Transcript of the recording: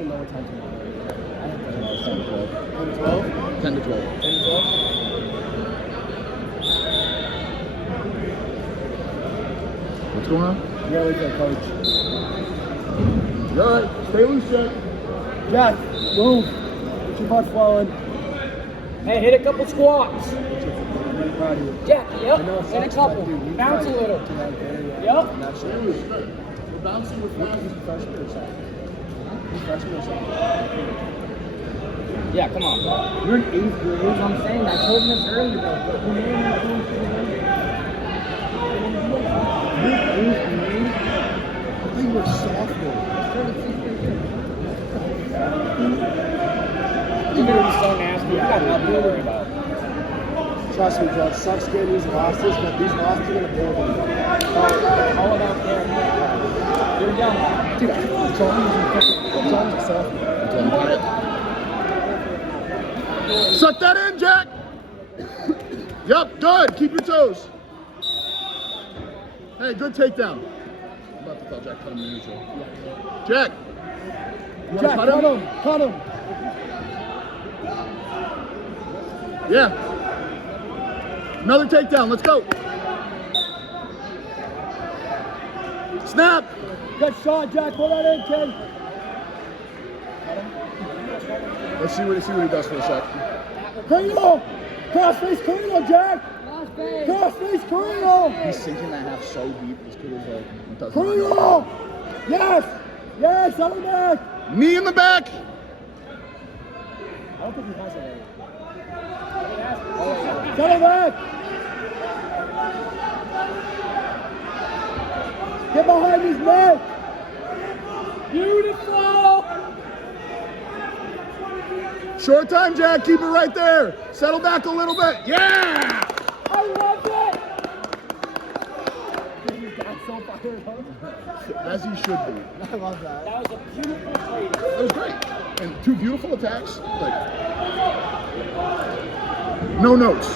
didn't know what time tomorrow was. I had to know. 10 to 12. 10 to 12? 10 to 12. 10 to 12? What's going on? Yeah, with the coach. You all right? Stay loose, Jack. Jack, move. Get your butt flowing. Hey, hit a couple squats. I'm proud of you. Jack, yep. I know it Hit a sucks, couple. but dude, you Bounce a fight little. to that day, Yep. and that's Stay it. loose. We're bouncing with What, flags. he's a freshman or something? He's a freshman or something? Yeah, come on. You're in 8th grade. That's what I'm saying. I told him this earlier, though. You're in 8th grade? I think you were a sophomore. You're going to be so nasty. You got nothing to worry about. Trust me, Joe, it sucks getting these losses, but these losses are going to build them. It's all about character. You're young. Dude, I thought John was a sophomore. Suck that in, Jack. Yep, good. Keep your toes. Hey, good takedown. I'm about to tell Jack cut him in neutral. Jack. You wanna Jack, cut cut him. Cut him. Yeah. Another takedown. Let's go. Snap. Good shot, Jack. Pull that in, kid. Let's see what he does for a sec. Kringle! Crossface Kringle, Jack! Crossface. Crossface Kringle! He's sinking that half so deep. This kid is like, doesn't Kringle! Yes! Yes, settle back! knee in the back. I don't think he has that. Settle back! Get behind his neck! Beautiful. Short time, Jack. Keep it right there. Settle back a little bit. Yeah! I love it! Your dad's so fired up. As he should be. I love that. That was a beautiful play. That was great. And two beautiful attacks. Like, no notes.